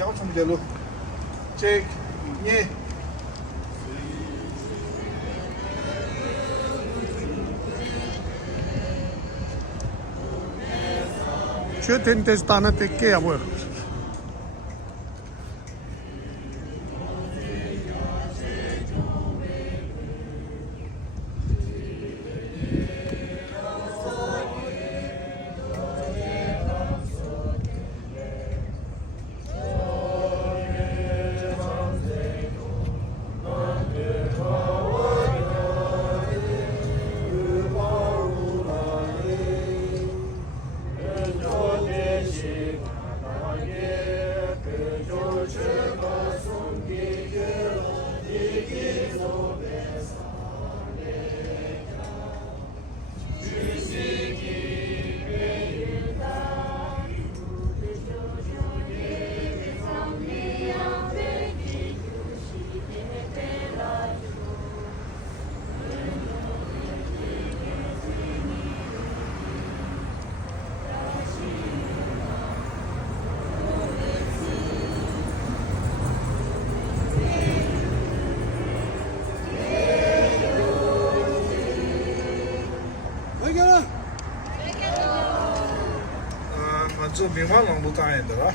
要从这路，这你。Ce tentestana te che a voi?这兵马廊都咋样的了？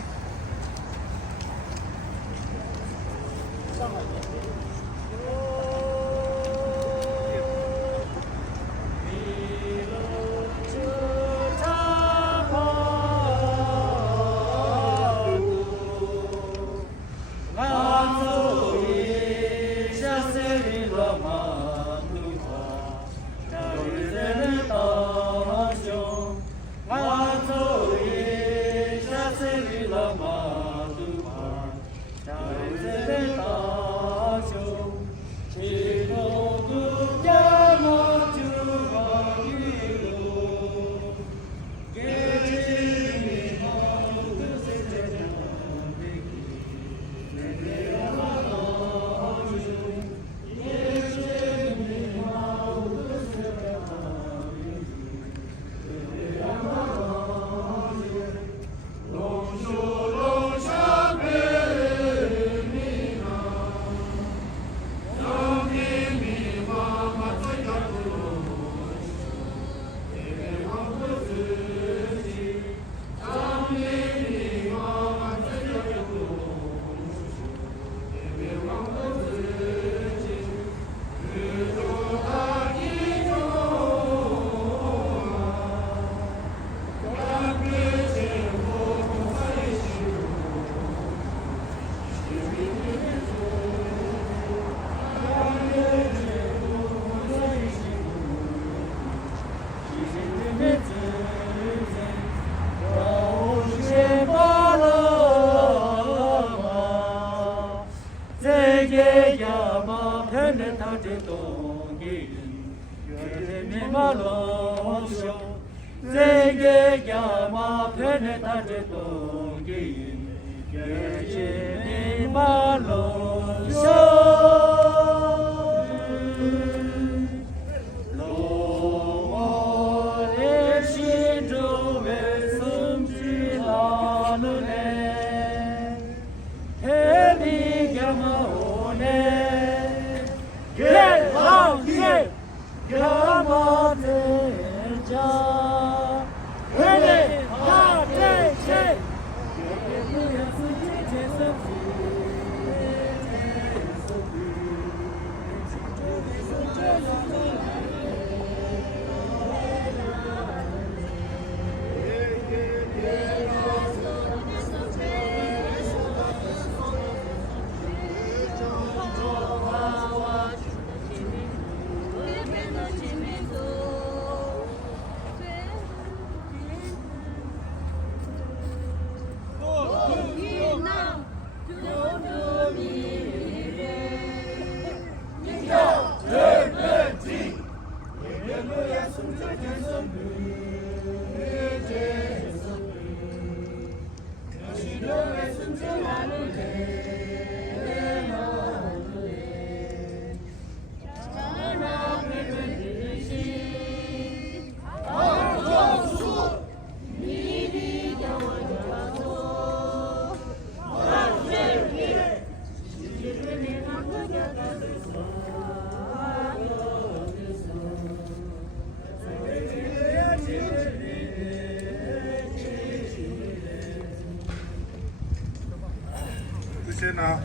China.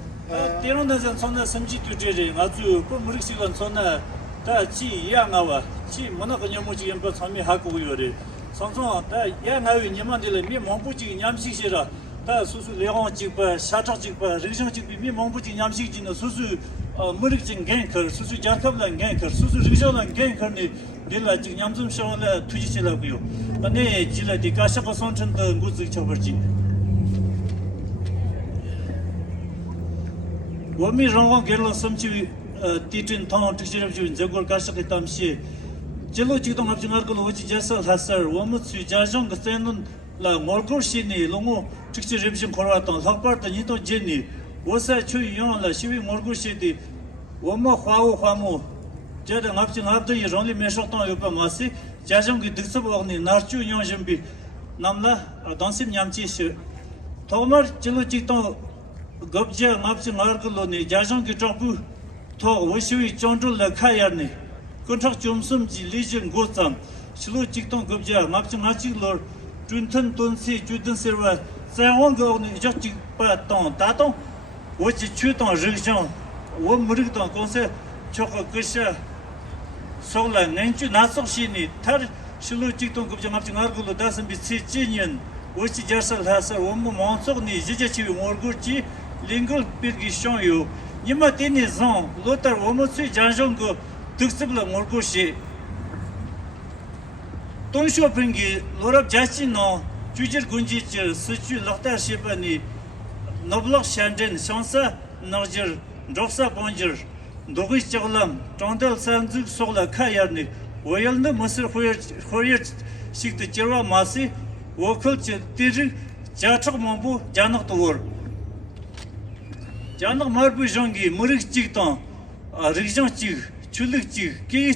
Tiron doesn't son of some G2J, Azu, Murixil Sona, Chi, Yangawa, Chi, Monacoyamuji and Batami Haku. Sanson, Yanga in Yamandil, me Mombuji, Yamsi, Susu Leon Jipa, Shata Jipa, Rizan Jipi, Mombuji, Yamsi, Susu, Murixin Ganker, Susu Jakab and Ganker, Susu Rizal and Ganker, Dilla Yamsum Shawala, Tujila View, and they Gila di Kasha Sonton, the Guzi Chaverji. Wami Rongo Gerlo Samchi, Titin Town to Sheriff in Zagor Kashaki Tamshi. Jello Chitong of Jinarko, which Jessel Hasser, Womutsu, Jajong, Sandon, La Morgor Shini, Longo, Trixie Revision Coraton, Hopart, and Nito Jenny, Wasa Chu Yon, La Shivi Morgor City, Womo Hua Huamo, Jadam Upton after you only mentioned on Yopamasi, Jajong Dixaboni, Narchu Yonjambi, Namla, Donsim Yamchi, Tomar, Jello Chitong, Gobja, Mapsin Arcoloni, Jajong Gitopu, To, Wishui, Chondro, La Kayarni. Contract Johnson, Legion Gotham, Shilu Chikton Gobja, Mapsin Lord, Junton Tonsi, Juden Silver, Sayongo, Jackie Paton, Taton, which is Chuton, Rijan, one Muriton, Conce, Choco Gusha, Sola, Nanchu, Naso Shini, Tar, Shilu Chikton Gobja, Mapsin Argolo doesn't be Sicilian, which is Jassel has a woman, Monsoni, Zijachi, Morguchi, Lingual Pirgi show you. Nimatini Zon, Lothar Womosu, Janjongo. Tuxibla Morgoshi Tonsho Pringi, Lorab Jachino, Jujir Gunjich, Suchu Lota Shipani, Noblok Shandin, Shansa, Najer, Dropsa Bonjer, Dogish Chalam, Tondel Sanzuk Sola Kayarni, Wayalna Musser Hoyert Sik the Jera Masi, Wokul Tiri, Jatok Mambu, Janok the War. Janok Marbu Jongi, Murik Chikton, Region Chik. Chulik, Ki,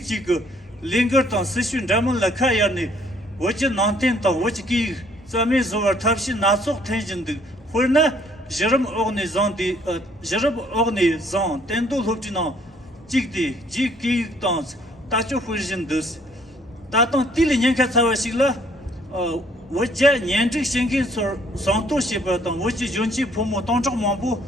Lingerton, Sishin Damon La Kayani, which is non-tento, which key, Samis over Tapshin Nasok Tension, Hurna, Jerome Ornizon, Jerome Ornizon, Tendo Hoptino, Jigdi, G. Tons, Tacho Fusion dus. Taton Tilly Yankasawashila, which Yanti Shinkin or Santo Shipaton, which is Junchi Pomo, Tonjo Mambu,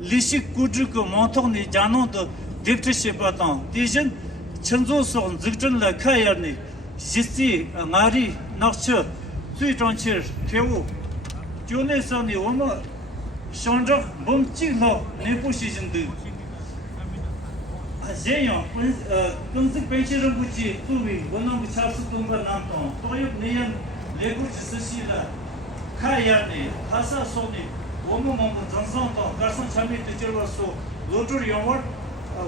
Lishi Kudruko, Montoni, Janon. Dictatorship aton, Dijon, Chenzo Son, Zigton La Kayarni, Jissi, Mari, Naksha, Three Troncher, Tewu, Jonas on the Woman, Chandra, Bumchilo, Nebushis in the Zayon, Kunzik Pension Buchi, Tumi, one of the Charles Tumba Nanton, Toyok Nian, Lebuch Sisila, Kayarni, Hasa Soni, Woman Zanzanton, Carson Chami, the Jervaso, Lotur Yomor.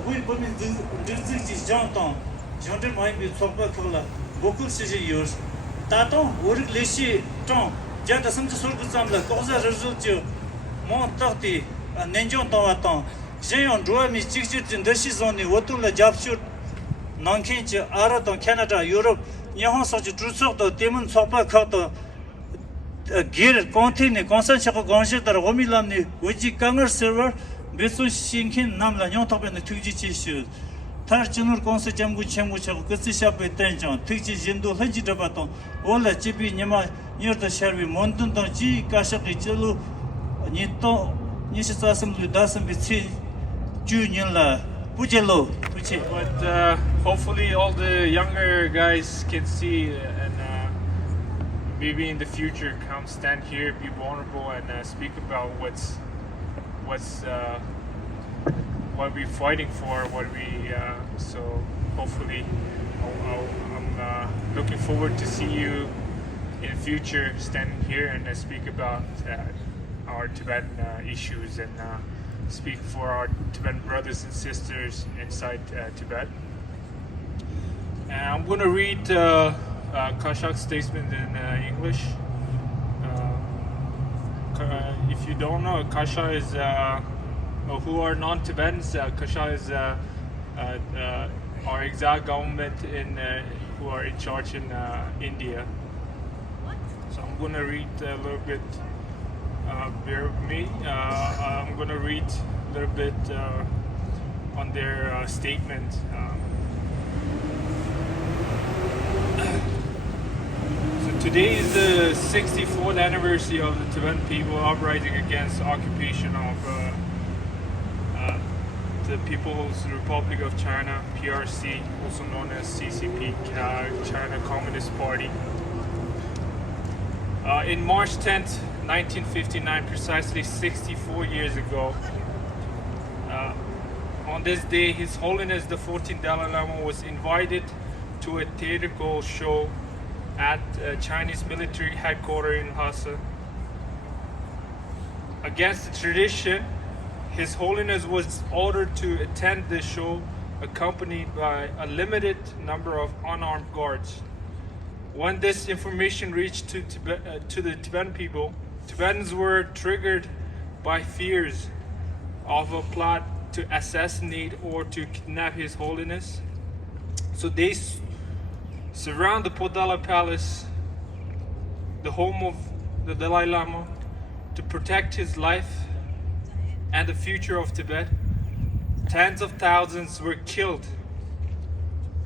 We put in this Jonton, Jonton might be Sopa Cola, Boku City years. Tato, Urik Lishi, Tom, Jata Santa Sulcusam, Cosa Result, Mont Tati, and Nenjon Tomaton, Jayon, draw me 60 in the season, Watula Japsut, Nonkinch, Araton, Canada, Europe, Yahon such a true sort of Demon Sopa Coto, Gear, Continue, Constantia Gonja, Romilani, which is Kanger server. Besun Shinkin Namla Yontop and the Tuji issues. Tarchinur Consa Jamgu Chemucha, Kutsisha Tension, Tiji Zindu, Hajidabaton, Ola Chipi Nima, near the Sherry, Monton, G, Kashaki Chelu, Nito, Nishis Assembly doesn't be Junior La, Pujelo, but hopefully all the younger guys can see and maybe in the future come stand here, be vulnerable and speak about what's what we're fighting for, what we so hopefully I'm looking forward to see you in the future standing here and speak about our Tibetan issues and speak for our Tibetan brothers and sisters inside Tibet. And I'm going to read Kashak's statement in English. If you don't know, Kasha is, who are non-Tibetans, Kasha is our exact government who are in charge in India. So I'm going to read a little bit, bear with me. I'm going to read a little bit on their statement. Today is the 64th anniversary of the Tibetan people uprising against occupation of the People's Republic of China, PRC, also known as CCP, China Communist Party. In March 10th, 1959, precisely 64 years ago, on this day, His Holiness the 14th Dalai Lama was invited to a theatrical show at Chinese military headquarters in Lhasa. Against the tradition, His Holiness was ordered to attend the show accompanied by a limited number of unarmed guards. When this information reached to the Tibetan people, Tibetans were triggered by fears of a plot to assassinate or to kidnap His Holiness. So they surround the Potala Palace, the home of the Dalai Lama, to protect his life and the future of Tibet. Tens of thousands were killed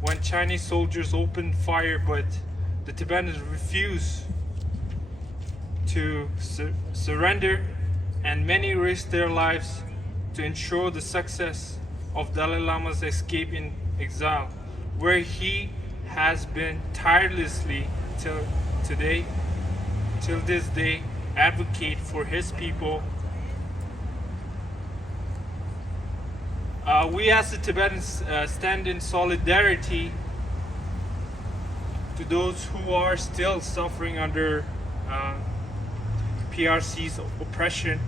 when Chinese soldiers opened fire, but the Tibetans refused to surrender, and many risked their lives to ensure the success of Dalai Lama's escape in exile, where he has been tirelessly till this day advocate for his people. We as the Tibetans stand in solidarity to those who are still suffering under PRC's oppression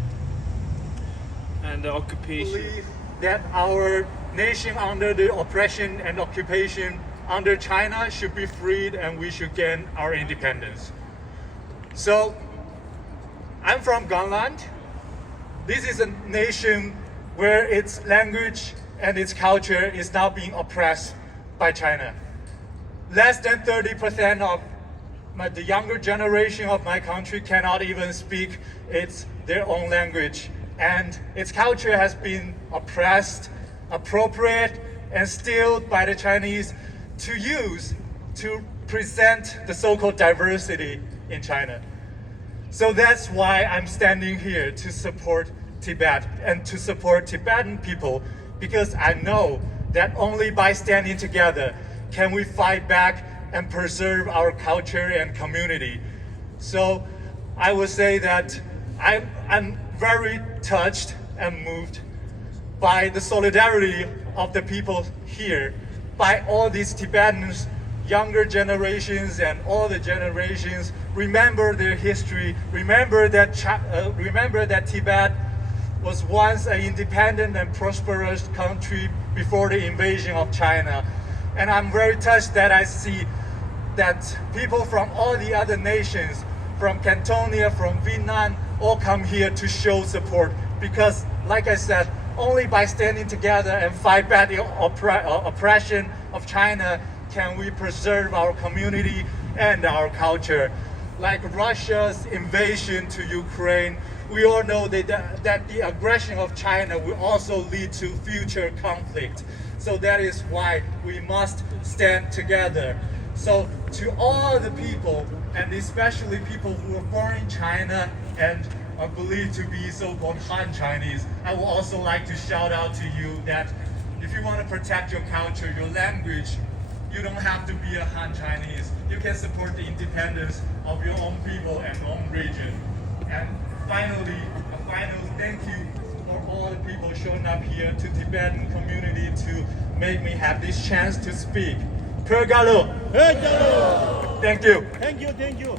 and the occupation. Believe that our nation under the oppression and occupation under China should be freed and we should gain our independence. So I'm from Gangland. This is a nation where its language and its culture is now being oppressed by China. Less than 30% of the younger generation of my country cannot even speak their own language, and its culture has been oppressed, appropriated, and stealed by the Chinese to use to present the so-called diversity in China. So that's why I'm standing here to support Tibet and to support Tibetan people, because I know that only by standing together can we fight back and preserve our culture and community. So I would say that I'm very touched and moved by the solidarity of the people here, by all these Tibetans, younger generations and all the generations. Remember their history, remember that Tibet was once an independent and prosperous country before the invasion of China. And I'm very touched that I see that people from all the other nations, from Cantonia, from Vietnam, all come here to show support. Because, like I said, only by standing together and fight back the oppression of China can we preserve our community and our culture. Like Russia's invasion to Ukraine, we all know that the aggression of China will also lead to future conflict. So that is why we must stand together. So to all the people, and especially people who are born in China and are believed to be so-called Han Chinese, I would also like to shout out to you that if you want to protect your culture, your language, you don't have to be a Han Chinese. You can support the independence of your own people and own region. And finally, a final thank you for all the people showing up here to Tibetan community to make me have this chance to speak. Pergalo. Thank you. Thank you, thank you.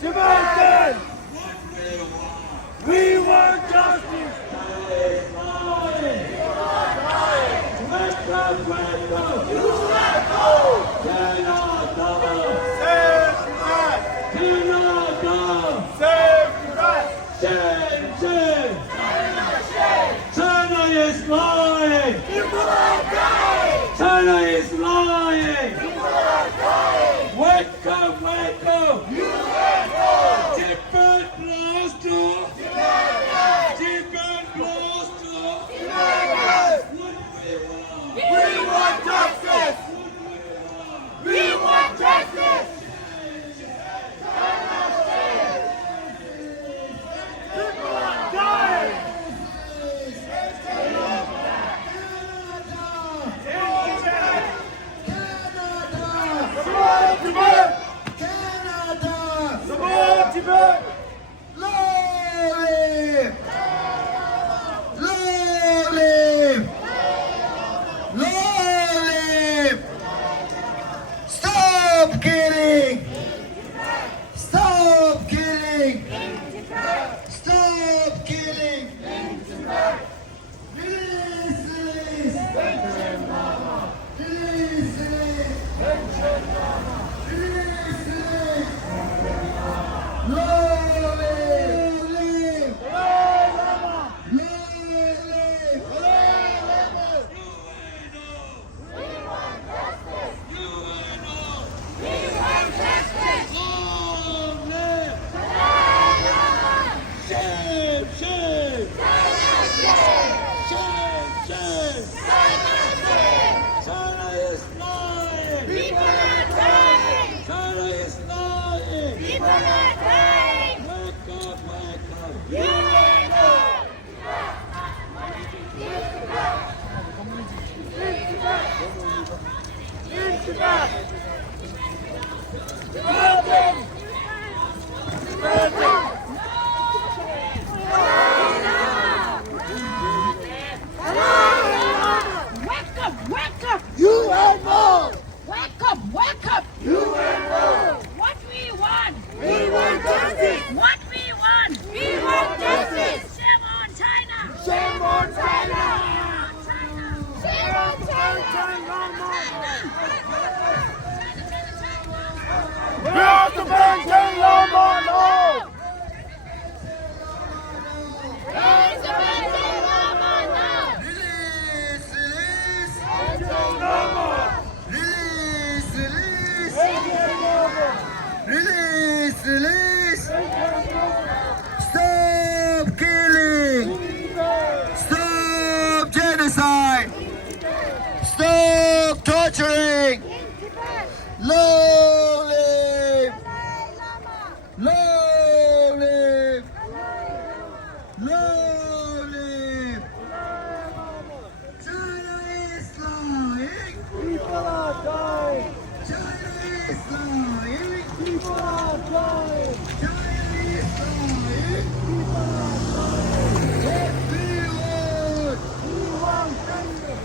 Tibetan! We want justice! China is lying! China is lying! Wake up, wake up! Tibet lost to! Tibet lost to! We want justice! We want justice! People are dying! Support Tibet! Support Tibet! Stop killing! Stop killing! Stop killing! Release! Release! Release! Release! Long live! Wake up! Wake up! You and more! Wake up! Wake up! You and more! What we want? We want justice! What we want? We want justice! Shame on China! Shame on China! Shame on China! We have to maintain law more law! Release! Release! Stop killing! Stop genocide! Stop torturing! Long live! Long live! Long live! China is lying! People are dying! China is lying! People are dying! China is lying! People are dying! We want! We want justice!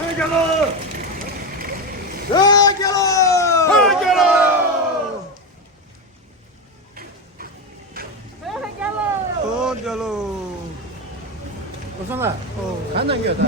Hagelo! Hagelo! Hagelo! 好着喽，我上来，看到有的。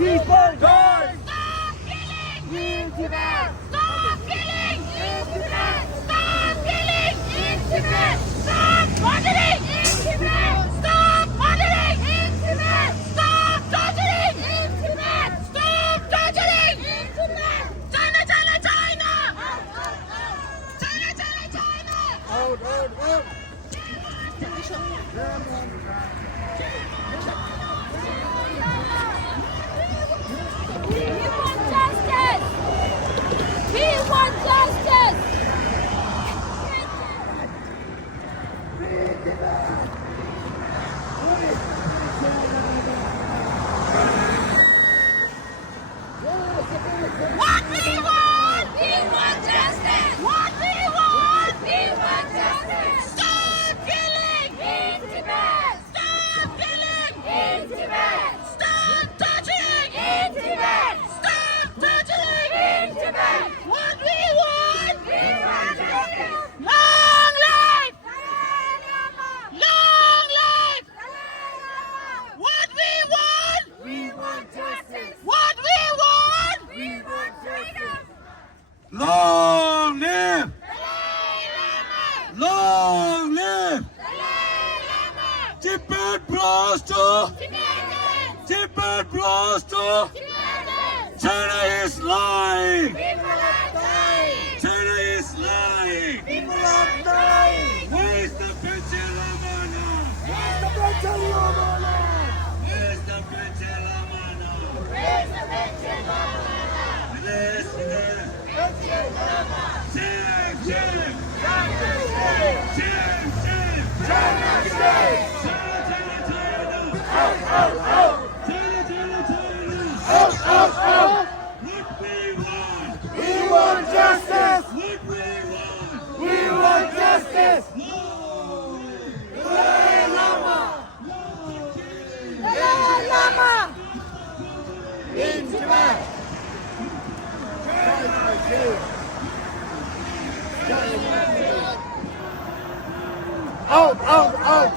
People die! Stop killing! In Tibet! Stop killing! In Tibet! Stop killing! In Tibet! Stop murdering! In Tibet! Stop murdering! In Tibet! Stop torturing! In Tibet! Stop torturing! In Tibet! China! China! China! China! China! China! Out, out, out! We want justice! We want justice! What we want! We want justice! What we want! We want justice! Stop killing in Tibet! Stop killing in Tibet! Stop torturing in Tibet! Stop torturing in Tibet! What we want! We want justice! Long life! Long life! What we want! We want justice! What we want! We want freedom! Long live! Long live! Tibet belongs to Tibet belongs to China is lying! People are dying! China is lying! People are dying! Where is the Pension Lamana? Where's the Benjamin Lomana? Where is the Pension Lamana? Where's the Benjamin Lomana? Release, release! Shame, shame! Shame, shame! China shame! China, China! Out, out, out! China, China! Out, out, out! What we want! We want justice! What we want! We want justice! No! Dalai Lama! Dalai Lama! In Tibet! Out, out, out!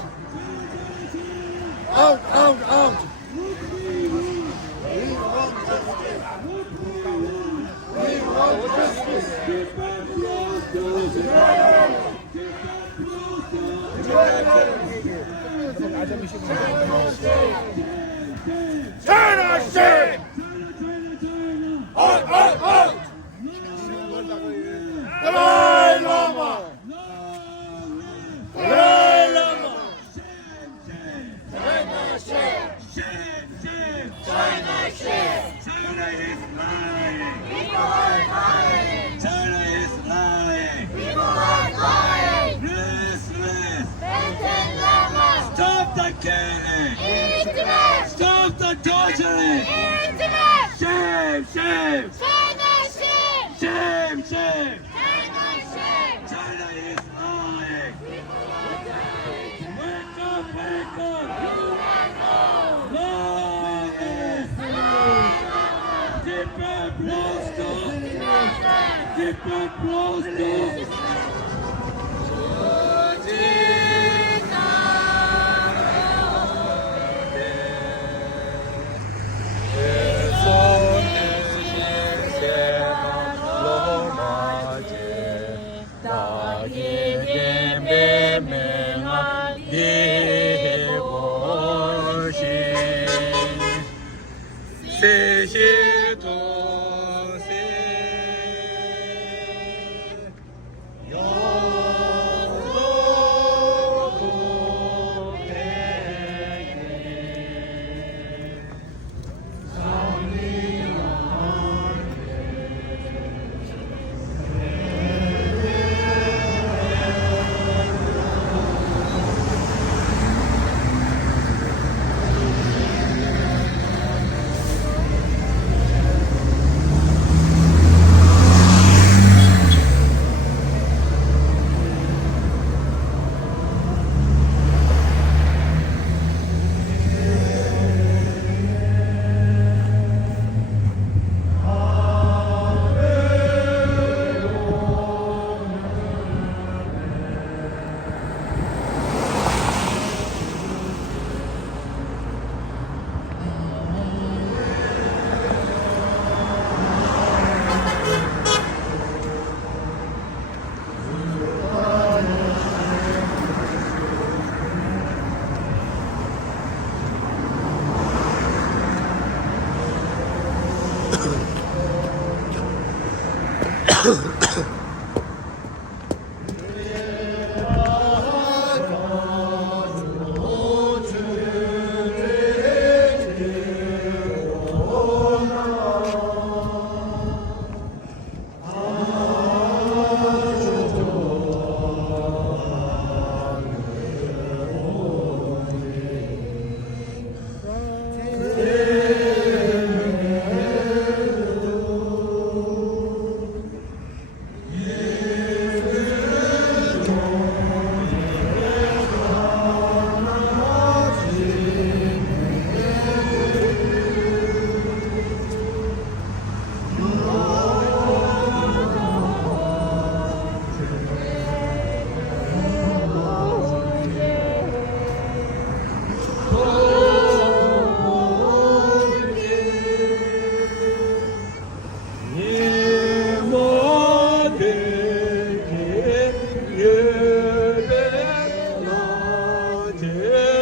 Out, out, out! China shame! Out, out, out! Dalai Lama! Dalai Lama! China shame! China shame! China is lying! People are dying! China is lying! People are dying! Release, release! Benjamin Lama! Stop the killing! In Tibet! Stop the torturing! In Tibet! Shame, shame! China shame! Shame, shame! China shame! China is lying! People are dying! Wake up, wake up! Long live! Tibet belongs to Tibet belongs to 예